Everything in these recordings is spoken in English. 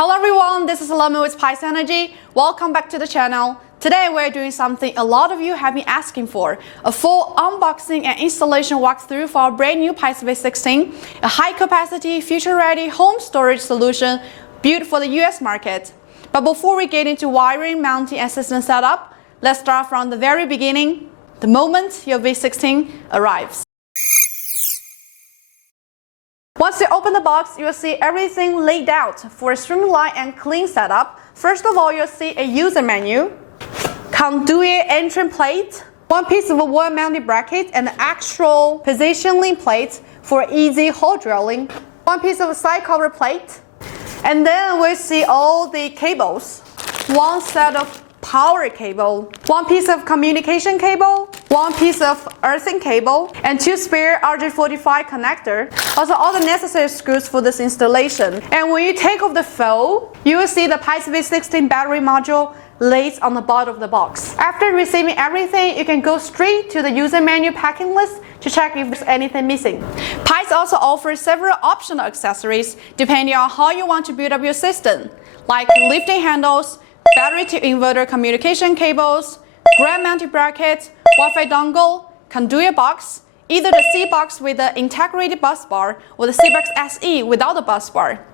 Hello everyone, this is Lemon with PYTES Energy. Welcome back to the channel. Today we're doing something a lot of you have been asking for, a full unboxing and installation walkthrough for our brand new PYTES V16, a high capacity, future ready home storage solution built for the US market. But before we get into wiring, mounting and system setup, let's start from the very beginning, the moment your V16 arrives. Once you open the box, you'll see everything laid out for a streamlined and clean setup. First of all, you'll see a user menu, Conduit entry plate, one piece of a wall-mounted bracket, and an actual positioning plate for easy hole drilling, one piece of a side cover plate, and then we see all the cables, one set of power cable, one piece of communication cable, one piece of earthing cable, and two spare RJ45 connector. Also all the necessary screws for this installation. And when you take off the foil, you will see the PYTES V16 battery module laid on the bottom of the box. After receiving everything, you can go straight to the user menu packing list to check if there's anything missing. PYTES also offers several optional accessories depending on how you want to build up your system, like lifting handles, battery to inverter communication cables, ground mounted bracket, Wi-Fi dongle, conduit box, either the C box with the integrated bus bar or the C box SE without the bus bar.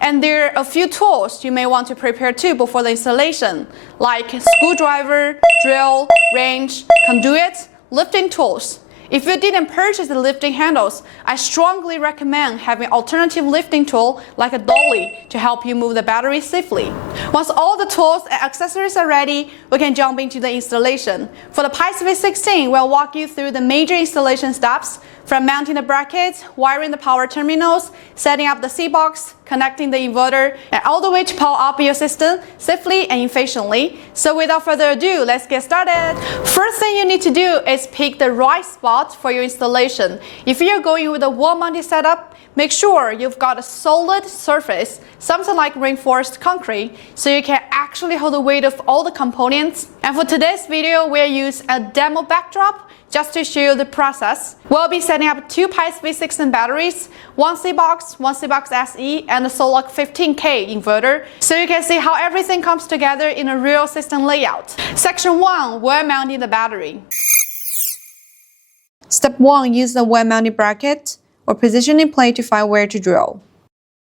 And there are a few tools you may want to prepare too before the installation, like screwdriver, drill, wrench, conduit, lifting tools. If you didn't purchase the lifting handles, I strongly recommend having an alternative lifting tool like a dolly to help you move the battery safely. Once all the tools and accessories are ready, we can jump into the installation. For the PYTES V16, we'll walk you through the major installation steps, from mounting the brackets, wiring the power terminals, setting up the C-box, connecting the inverter, and all the way to power up your system safely and efficiently. So without further ado, let's get started. First thing you need to do is pick the right spot for your installation. If you're going with a wall-mounted setup, make sure you've got a solid surface, something like reinforced concrete, so you can actually hold the weight of all the components. And for today's video, we'll use a demo backdrop just to show you the process. We'll be setting up two PYTES V16 batteries, one C-box, one C-box SE, and a Sol-Ark 15K inverter, so you can see how everything comes together in a real system layout. Section 1, wall mounting the battery. Step 1, use the wall mounted bracket or positioning plate to find where to drill.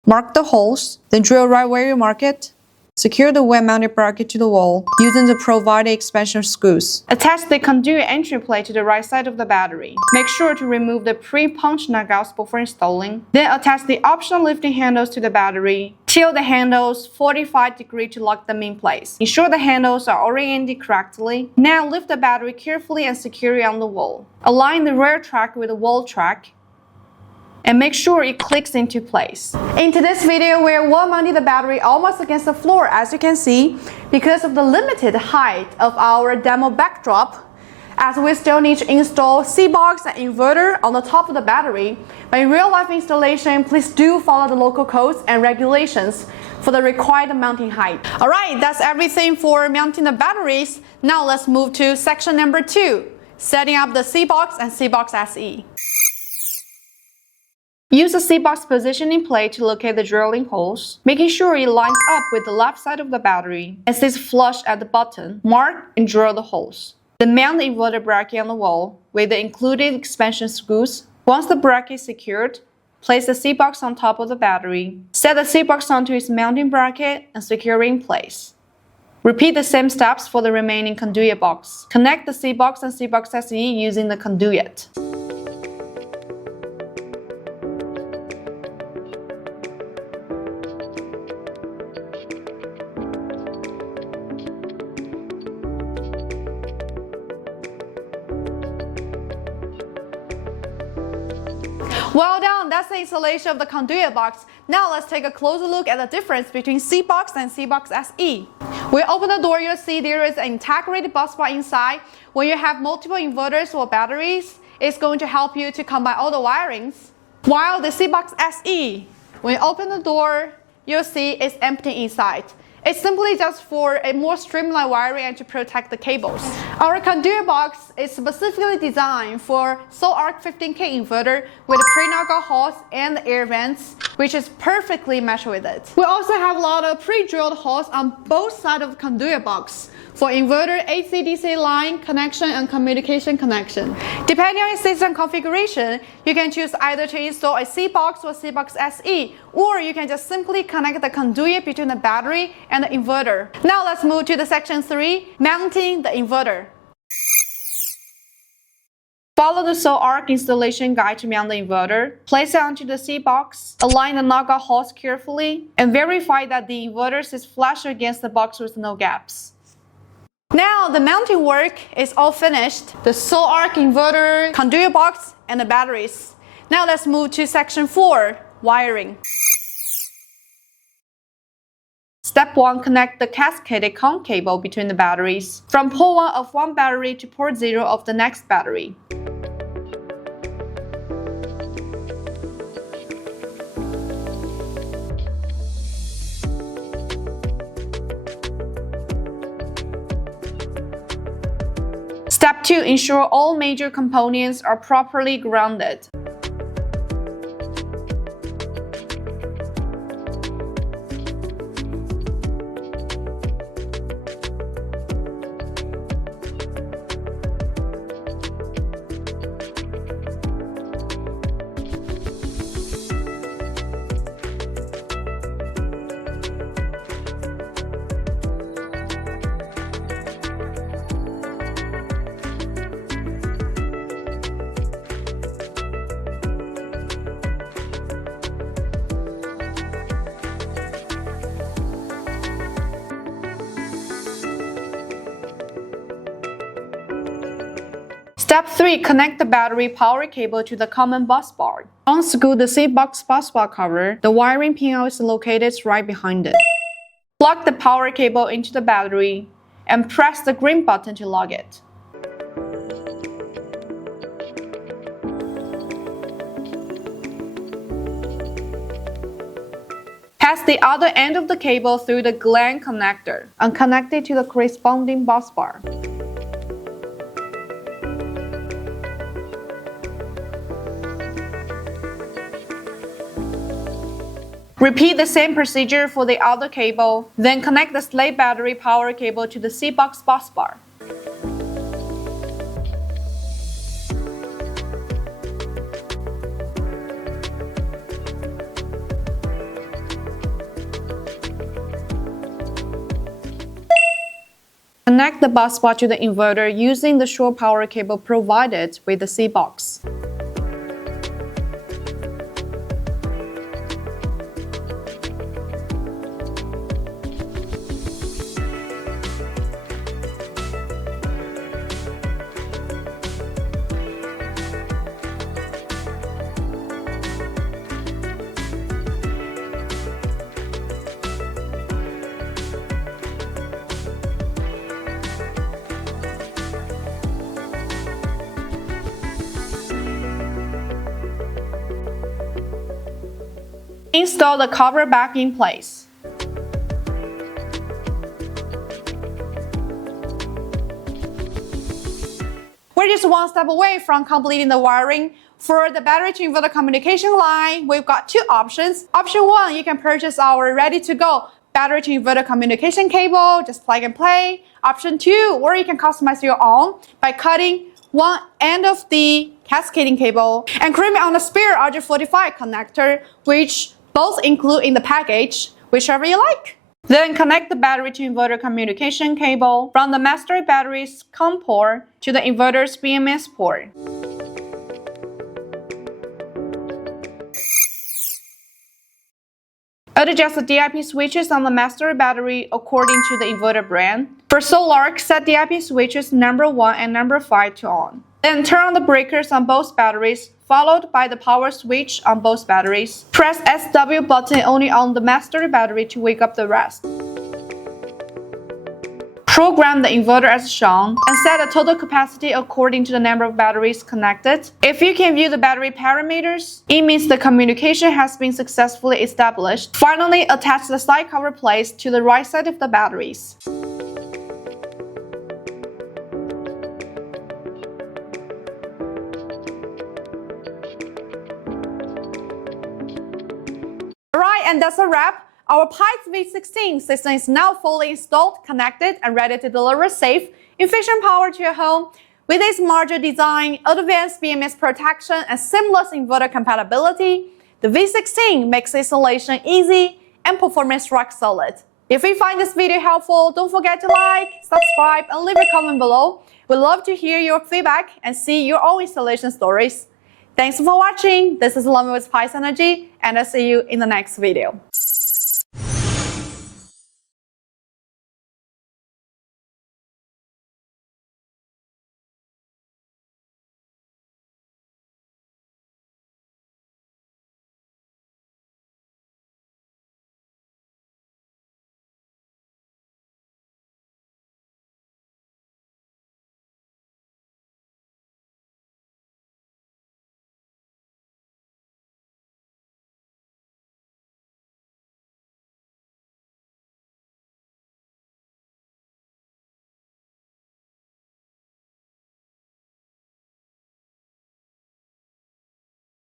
Mark the holes, then drill right where you mark it. Secure the wall-mounted bracket to the wall using the provided expansion screws. Attach the conduit entry plate to the right side of the battery. Make sure to remove the pre-punched knockouts before installing. Then attach the optional lifting handles to the battery. Tilt the handles 45 degrees to lock them in place. Ensure the handles are oriented correctly. Now lift the battery carefully and secure it on the wall. Align the rear track with the wall track and make sure it clicks into place. In today's video, we're wall mounting the battery almost against the floor, as you can see, because of the limited height of our demo backdrop, as we still need to install C-box and inverter on the top of the battery. But in real life installation, please do follow the local codes and regulations for the required mounting height. Alright, that's everything for mounting the batteries. Now let's move to section number 2, setting up the C-box and C-box SE. Use the C-box positioning plate to locate the drilling holes, making sure it lines up with the left side of the battery and stays flush at the bottom. Mark and drill the holes. Then mount the inverter bracket on the wall with the included expansion screws. Once the bracket is secured, place the C-box on top of the battery. Set the C-box onto its mounting bracket and secure it in place. Repeat the same steps for the remaining conduit box. Connect the C-box and C-box SE using the conduit. Well done, that's the installation of the conduit box. Now let's take a closer look at the difference between C-box and C-box SE. When you open the door, you'll see there is an integrated bus bar inside. When you have multiple inverters or batteries, it's going to help you to combine all the wirings. While the C-box SE, when you open the door, you'll see it's empty inside. It's simply just for a more streamlined wiring and to protect the cables. Our Conduit box is specifically designed for Sol-Ark 15K inverter with pre-knockout holes and air vents, which is perfectly matched with it. We also have a lot of pre-drilled holes on both sides of the Conduit box for inverter AC/DC line connection and communication connection. Depending on your system configuration, you can choose either to install a C-box or C-box SE, or you can just simply connect the conduit between the battery and the inverter. Now let's move to the section 3, mounting the inverter. Follow the Sol-Ark installation guide to mount the inverter. Place it onto the C-box, align the knockout holes carefully, and verify that the inverter sits flush against the box with no gaps. Now the mounting work is all finished. The Sol-Ark inverter, conduit box, and the batteries. Now let's move to section 4, wiring. Step 1. Connect the cascaded COM cable between the batteries from port 1 of one battery to port 0 of the next battery. Step 2. Ensure all major components are properly grounded. Step 3. Connect the battery power cable to the common bus bar. Unscrew the C-box bus bar cover. The wiring pin is located right behind it. Plug the power cable into the battery and press the green button to lock it. Pass the other end of the cable through the gland connector and connect it to the corresponding bus bar. Repeat the same procedure for the other cable, then connect the slate battery power cable to the C-box bus bar. Connect the bus bar to the inverter using the short power cable provided with the C-box. Install the cover back in place. We're just one step away from completing the wiring. For the battery to inverter communication line, we've got two options. Option 1, you can purchase our ready-to-go battery to inverter communication cable, just plug and play. Option 2, or you can customize your own by cutting one end of the cascading cable and creaming on the spare RJ45 connector, which both include in the package, whichever you like. Then connect the battery to inverter communication cable from the master battery's COM port to the inverter's BMS port. Adjust the DIP switches on the master battery according to the inverter brand. For Sol-Ark, set DIP switches number 1 and number 5 to on. Then turn on the breakers on both batteries, followed by the power switch on both batteries. Press SW button only on the master battery to wake up the rest. Program the inverter as shown and set the total capacity according to the number of batteries connected. If you can view the battery parameters, it means the communication has been successfully established. Finally, attach the side cover plates to the right side of the batteries. Alright, and that's a wrap. Our PYTES V16 system is now fully installed, connected, and ready to deliver safe, efficient power to your home. With its modular design, advanced BMS protection, and seamless inverter compatibility, the V16 makes installation easy and performance rock solid. If you find this video helpful, don't forget to like, subscribe, and leave a comment below. We'd love to hear your feedback and see your own installation stories. Thanks for watching. This is Lumi with Spice Energy, and I'll see you in the next video.